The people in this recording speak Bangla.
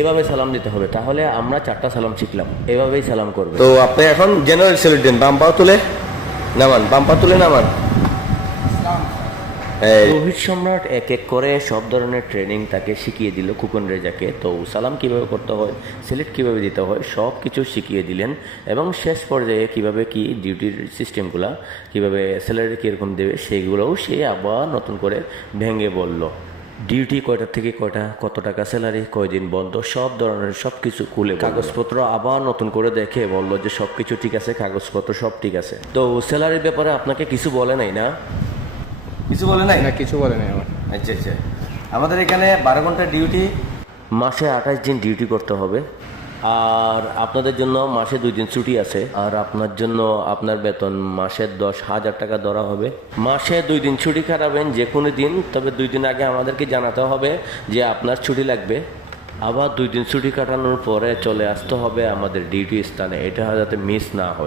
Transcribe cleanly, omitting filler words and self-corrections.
এভাবে সালাম দিতে হবে, তাহলে আমরা 4টা সালাম শিখলাম, এভাবেই সালাম করবে। তো আপনি এখন জেনারেল স্যালুট দেন, বাম পা তুলে নামান, বাম পা তুলে নামান। রোহিত সম্রাট এক এক করে সব ধরনের ট্রেনিং তাকে শিখিয়ে দিল খোকন রেজাকে। তো সালাম কিভাবে করতে হয়, সিলেক্ট কিভাবে দিতে হয়, সব কিছু শিখিয়ে দিলেন। এবং শেষ পর্যায়ে কিভাবে কি ডিউটির সিস্টেমগুলো, কিভাবে স্যালারি কীরকম দেবে, সেইগুলোও সে আবার নতুন করে ভেঙে বলল। ডিউটি কয়টা থেকে কয়টা, কত টাকা স্যালারি, কয়দিন বন্ধ, সব ধরনের সব কিছু খুলে কাগজপত্র আবার নতুন করে দেখে বললো যে সব কিছু ঠিক আছে, কাগজপত্র সব ঠিক আছে। তো স্যালারির ব্যাপারে আপনাকে কিছু বলে নাই না? কিছু বলে নাই? না, কিছু বলে নাই আমার। আচ্ছা আচ্ছা, আমাদের এখানে 12 ঘন্টা ডিউটি, মাসে 28 দিন ডিউটি করতে হবে। আর আপনাদের জন্য মাসে 2 দিন ছুটি আছে। আর আপনার জন্য আপনার বেতন মাসে 10,000 টাকা ধরা হবে। মাসে 2 দিন ছুটি কাটাবেন যে কোনো দিন, তবে 2 দিন আগে আমাদেরকে জানাতে হবে যে আপনার ছুটি লাগবে। আবার 2 দিন ছুটি কাটানোর পরে চলে আসতে হবে আমাদের ডিউটি স্থানে, এটা যাতে মিস না হয়।